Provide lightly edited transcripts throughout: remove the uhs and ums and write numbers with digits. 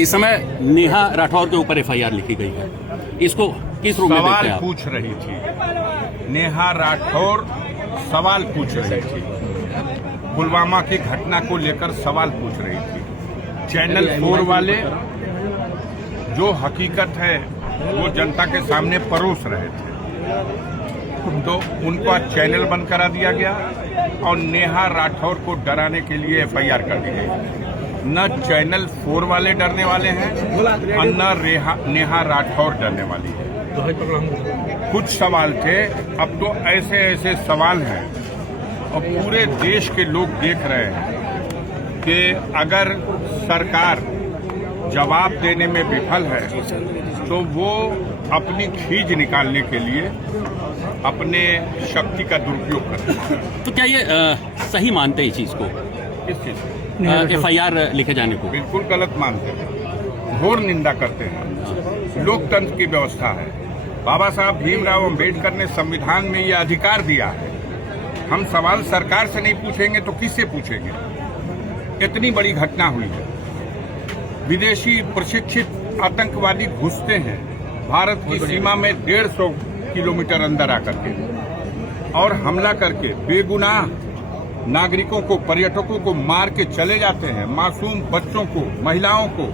इस समय नेहा राठौर के ऊपर एफआईआर लिखी गई है, इसको किस रूप में देखते हैं आप? पूछ रही थी नेहा राठौर, सवाल पूछ रही थी, पुलवामा की घटना को लेकर सवाल पूछ रही थी। चैनल 4 वाले जो हकीकत है वो जनता के सामने परोस रहे थे, तो उनका चैनल बंद करा दिया गया और नेहा राठौर को डराने के लिए एफआईआर कर दी गई। न चैनल 4 वाले डरने वाले हैं और न नेहा राठौर डरने वाली है। कुछ सवाल थे, अब तो ऐसे ऐसे सवाल हैं और पूरे देश के लोग देख रहे हैं कि अगर सरकार जवाब देने में विफल है तो वो अपनी खींच निकालने के लिए अपने शक्ति का दुरुपयोग करते हैं। तो क्या ये सही मानते हैं इस चीज को, किस चीज को? एफआईआर लिखे जाने को? बिल्कुल गलत मानते हैं, घोर निंदा करते हैं। लोकतंत्र की व्यवस्था है, बाबा साहब भीमराव अंबेडकर ने संविधान में ये अधिकार दिया है। हम सवाल सरकार से नहीं पूछेंगे तो किससे पूछेंगे? इतनी बड़ी घटना हुई है, विदेशी प्रशिक्षित आतंकवादी घुसते हैं भारत की सीमा में 150 किलोमीटर अंदर आकर के और हमला करके बेगुनाह नागरिकों को, पर्यटकों को मार के चले जाते हैं। मासूम बच्चों को, महिलाओं को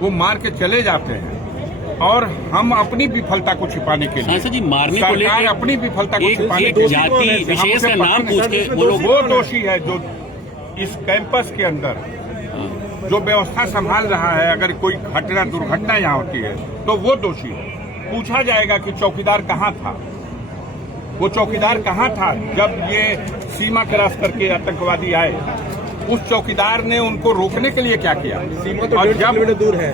वो मार के चले जाते हैं और हम अपनी विफलता को छिपाने के लिए, जी, मारने को सरकार अपनी विफलता को छिपाने के जाति विशेष का नाम पूछ के वो दोषी है जो इस कैंपस के अंदर जो व्यवस्था संभाल रहा है। अगर कोई घटना, दुर्घटना यहाँ होती है तो वो दोषी है। पूछा जाएगा कि चौकीदार कहाँ था, वो चौकीदार कहाँ था जब ये सीमा क्रॉस करके आतंकवादी आए? उस चौकीदार ने उनको रोकने के लिए क्या किया? सीमा तो 1.5 किलोमीटर दूर है।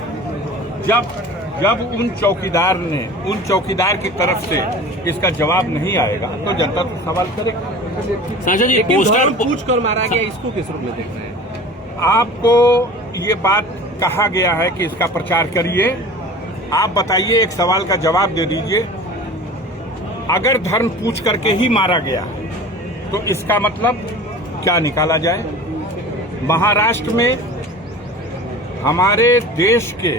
जब उन चौकीदार की तरफ से इसका जवाब नहीं आएगा तो जनता तो सवाल करेगी। सांसद जी, पोस्टर पूछ कर मारा गया, इसको किस रूप में देख रहे हैं? आपको ये बात कहा गया है कि इसका प्रचार करिए। आप बताइए, एक सवाल का जवाब दे दीजिए। अगर धर्म पूछ करके ही मारा गया तो इसका मतलब क्या निकाला जाए? महाराष्ट्र में हमारे देश के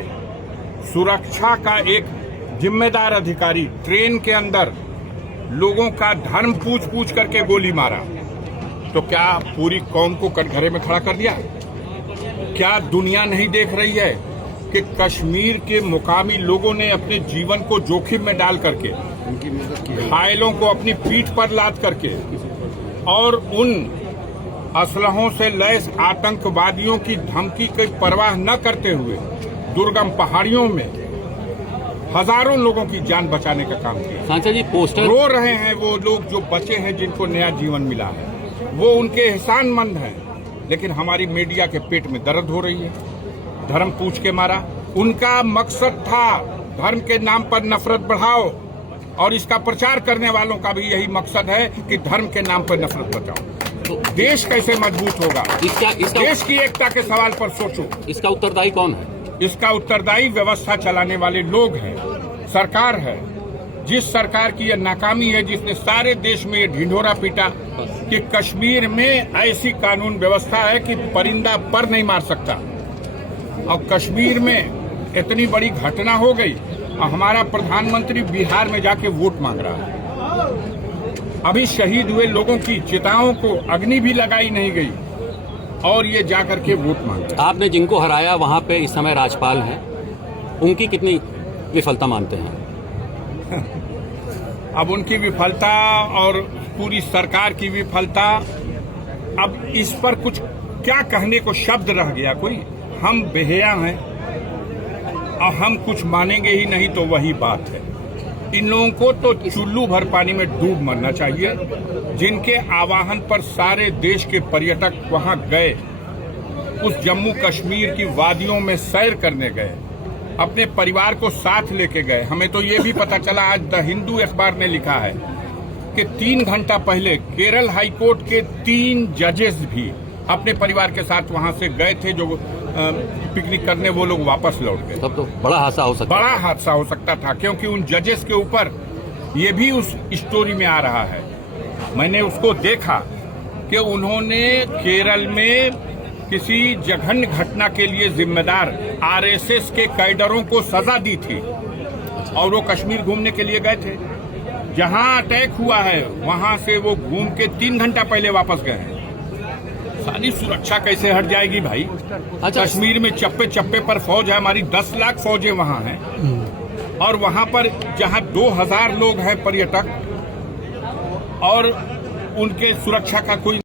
सुरक्षा का एक जिम्मेदार अधिकारी ट्रेन के अंदर लोगों का धर्म पूछ करके गोली मारा, तो क्या पूरी कौम को कटघरे में खड़ा कर दिया? क्या दुनिया नहीं देख रही है कि कश्मीर के मुकामी लोगों ने अपने जीवन को जोखिम में डाल करके, घायलों को अपनी पीठ पर लाद करके और उन असलहों से लैस आतंकवादियों की धमकी की परवाह न करते हुए दुर्गम पहाड़ियों में हजारों लोगों की जान बचाने का काम किया। सांसद जी, पोस्टर रो रहे हैं वो लोग जो बचे हैं, जिनको नया जीवन मिला है, वो उनके एहसानमंद हैं, लेकिन हमारी मीडिया के पेट में दर्द हो रही है। धर्म पूछ के मारा, उनका मकसद था धर्म के नाम पर नफरत बढ़ाओ और इसका प्रचार करने वालों का भी यही मकसद है कि धर्म के नाम पर नफरत बचाओ। तो देश कैसे मजबूत होगा? देश की एकता के सवाल पर सोचो। इसका उत्तरदायी कौन है? इसका उत्तरदायी व्यवस्था चलाने वाले लोग हैं, सरकार है। जिस सरकार की यह नाकामी है, जिसने सारे देश में ये ढिंढोरा पीटा कि कश्मीर में ऐसी कानून व्यवस्था है कि परिंदा पर नहीं मार सकता, और कश्मीर में इतनी बड़ी घटना हो गई और हमारा प्रधानमंत्री बिहार में जाके वोट मांग रहा है। अभी शहीद हुए लोगों की चिताओं को अग्नि भी लगाई नहीं गई और ये जाकर के वोट मांग रहा है। आपने जिनको हराया वहां पे इस समय राज्यपाल हैं, उनकी कितनी विफलता मानते हैं? अब उनकी विफलता और पूरी सरकार की विफलता, अब इस पर कुछ क्या कहने को शब्द रह गया कोई? हम बेहया हैं और हम कुछ मानेंगे ही नहीं, तो वही बात है। इन लोगों को तो चुल्लू भर पानी में डूब मरना चाहिए, जिनके आह्वान पर सारे देश के पर्यटक वहां गए, उस जम्मू कश्मीर की वादियों में सैर करने गए, अपने परिवार को साथ लेके गए। हमें तो ये भी पता चला, आज द हिंदू अखबार ने लिखा है कि 3 घंटा पहले केरल हाईकोर्ट के 3 जजेस भी अपने परिवार के साथ वहां से गए थे, जो पिकनिक करने, वो लोग वापस लौट गए। तब तो बड़ा हादसा हो सकता, बड़ा हादसा हो सकता था, क्योंकि उन जजेस के ऊपर ये भी उस स्टोरी में आ रहा है। मैंने उसको देखा कि उन्होंने केरल में किसी जघन्य घटना के लिए जिम्मेदार आरएसएस के कैडरों को सजा दी थी और वो कश्मीर घूमने के लिए गए थे। जहां अटैक हुआ है वहां से वो घूम के 3 घंटा पहले वापस गए हैं। सारी सुरक्षा कैसे हट जाएगी भाई? अच्छा, कश्मीर में चप्पे चप्पे पर फौज है, हमारी 10 लाख फौजें वहां हैं और वहां पर जहां 2000 लोग हैं पर्यटक और उनके सुरक्षा का कोई